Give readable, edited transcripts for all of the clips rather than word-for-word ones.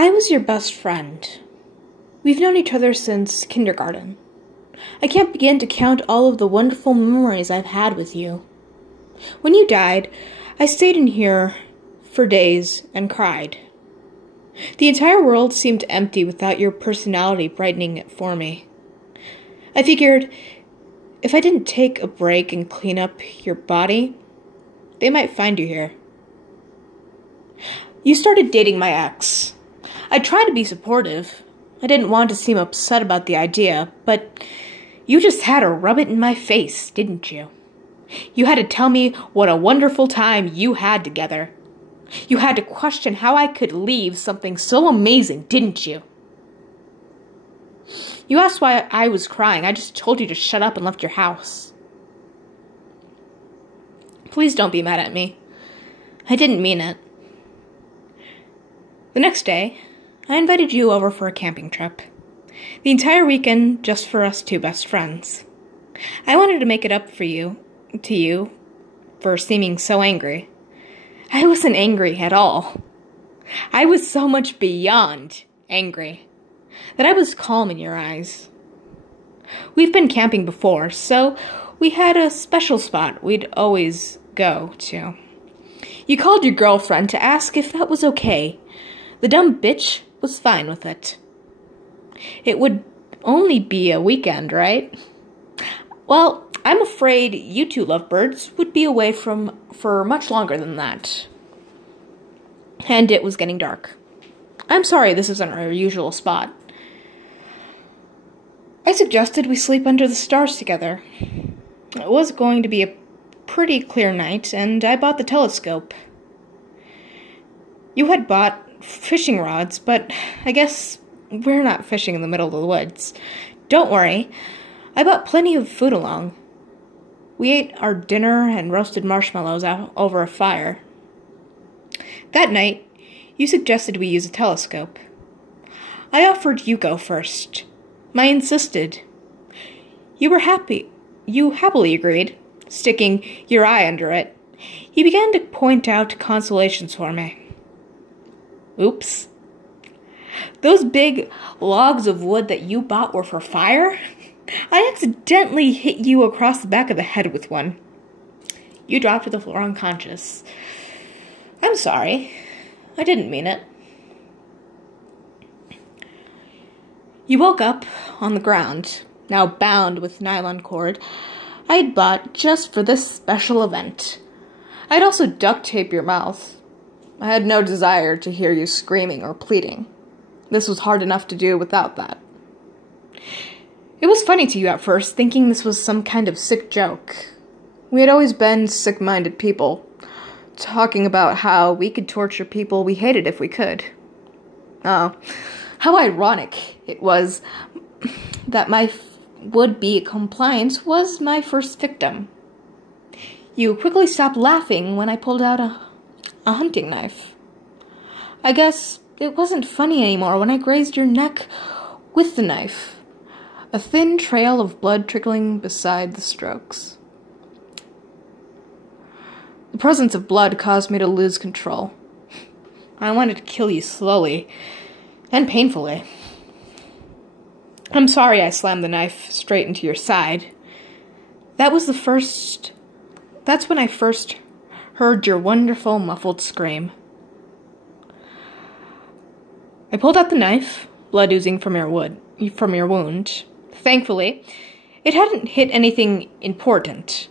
I was your best friend. We've known each other since kindergarten. I can't begin to count all of the wonderful memories I've had with you. When you died, I stayed in here for days and cried. The entire world seemed empty without your personality brightening it for me. I figured if I didn't take a break and clean up your body, they might find you here. You started dating my ex. I tried to be supportive. I didn't want to seem upset about the idea, but you just had to rub it in my face, didn't you? You had to tell me what a wonderful time you had together. You had to question how I could leave something so amazing, didn't you? You asked why I was crying. I just told you to shut up and left your house. Please don't be mad at me. I didn't mean it. The next day, I invited you over for a camping trip. The entire weekend just for us two best friends. I wanted to make it up to you for seeming so angry. I wasn't angry at all. I was so much beyond angry that I was calm in your eyes. We've been camping before, so we had a special spot we'd always go to. You called your girlfriend to ask if that was okay. The dumb bitch was fine with it. It would only be a weekend, right? Well, I'm afraid you two lovebirds would be away for much longer than that. And it was getting dark. I'm sorry this isn't our usual spot. I suggested we sleep under the stars together. It was going to be a pretty clear night, and I bought the telescope. You had bought fishing rods, but I guess we're not fishing in the middle of the woods. Don't worry, I bought plenty of food along. We ate our dinner and roasted marshmallows out over a fire. That night, you suggested we use a telescope. I offered you go first. I insisted. You happily agreed, sticking your eye under it. You began to point out consolations for me. Oops. Those big logs of wood that you bought were for fire? I accidentally hit you across the back of the head with one. You dropped to the floor unconscious. I'm sorry. I didn't mean it. You woke up on the ground, now bound with nylon cord I had bought just for this special event. I'd also duct tape your mouth. I had no desire to hear you screaming or pleading. This was hard enough to do without that. It was funny to you at first, thinking this was some kind of sick joke. We had always been sick-minded people, talking about how we could torture people we hated if we could. Oh, how ironic it was that my would-be compliance was my first victim. You quickly stopped laughing when I pulled out a hunting knife. I guess it wasn't funny anymore when I grazed your neck with the knife, a thin trail of blood trickling beside the strokes. The presence of blood caused me to lose control. I wanted to kill you slowly and painfully. I'm sorry I slammed the knife straight into your side. That's when I first heard your wonderful muffled scream. I pulled out the knife, blood oozing from your wound. Thankfully, it hadn't hit anything important.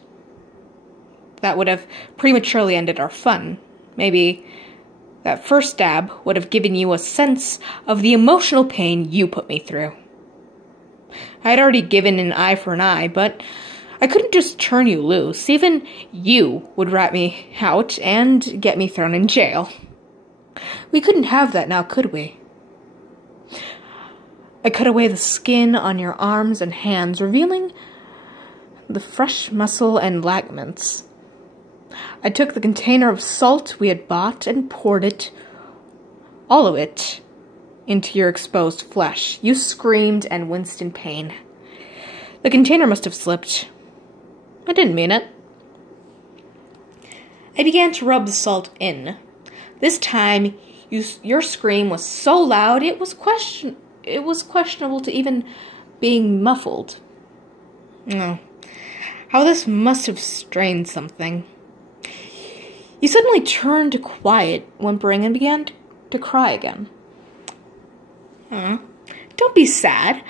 That would have prematurely ended our fun. Maybe that first stab would have given you a sense of the emotional pain you put me through. I had already given an eye for an eye, but I couldn't just turn you loose. Even you would rat me out and get me thrown in jail. We couldn't have that now, could we? I cut away the skin on your arms and hands, revealing the fresh muscle and ligaments. I took the container of salt we had bought and poured it, all of it, into your exposed flesh. You screamed and winced in pain. The container must have slipped. I didn't mean it. I began to rub the salt in. This time, Your scream was so loud it was questionable to even being muffled. Oh, how this must have strained something. You suddenly turned quiet, whimpering, and began to cry again. Don't be sad.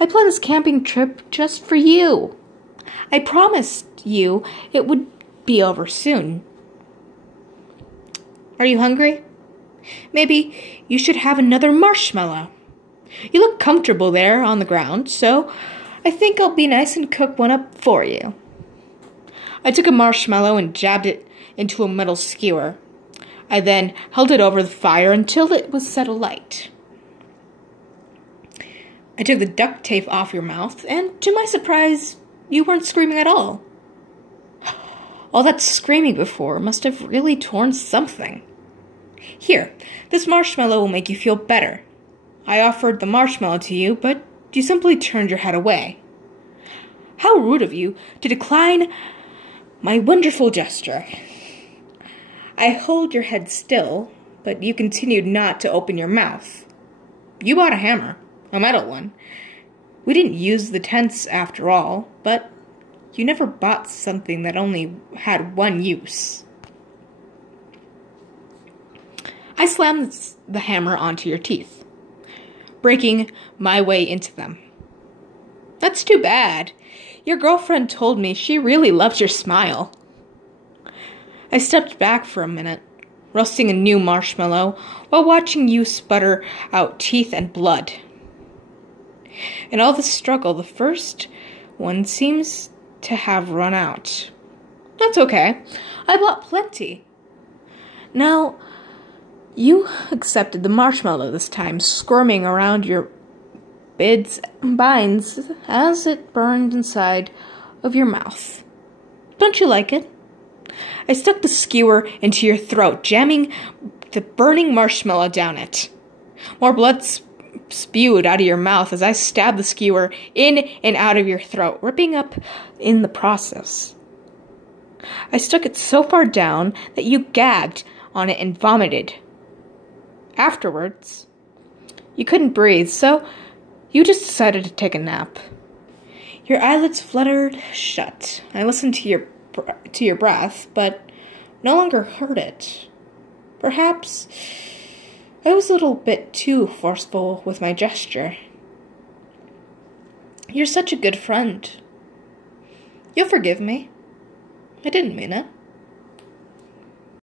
I planned this camping trip just for you. I promised you it would be over soon. Are you hungry? Maybe you should have another marshmallow. You look comfortable there on the ground, so I think I'll be nice and cook one up for you. I took a marshmallow and jabbed it into a metal skewer. I then held it over the fire until it was set alight. I took the duct tape off your mouth, and to my surprise, you weren't screaming at all. All that screaming before must have really torn something. Here, this marshmallow will make you feel better. I offered the marshmallow to you, but you simply turned your head away. How rude of you to decline my wonderful gesture. I held your head still, but you continued not to open your mouth. You bought a hammer, a metal one. We didn't use the tents after all, but you never bought something that only had one use. I slammed the hammer onto your teeth, breaking my way into them. That's too bad. Your girlfriend told me she really loved your smile. I stepped back for a minute, roasting a new marshmallow while watching you sputter out teeth and blood. In all the struggle, the first one seems to have run out. That's okay. I bought plenty. Now, you accepted the marshmallow this time, squirming around your bits and binds as it burned inside of your mouth. Don't you like it? I stuck the skewer into your throat, jamming the burning marshmallow down it. More blood spewed out of your mouth as I stabbed the skewer in and out of your throat, ripping up in the process. I stuck it so far down that you gagged on it and vomited. Afterwards, you couldn't breathe, so you just decided to take a nap. Your eyelids fluttered shut. I listened to your breath, but no longer heard it. Perhaps I was a little bit too forceful with my gesture. You're such a good friend. You'll forgive me. I didn't mean it.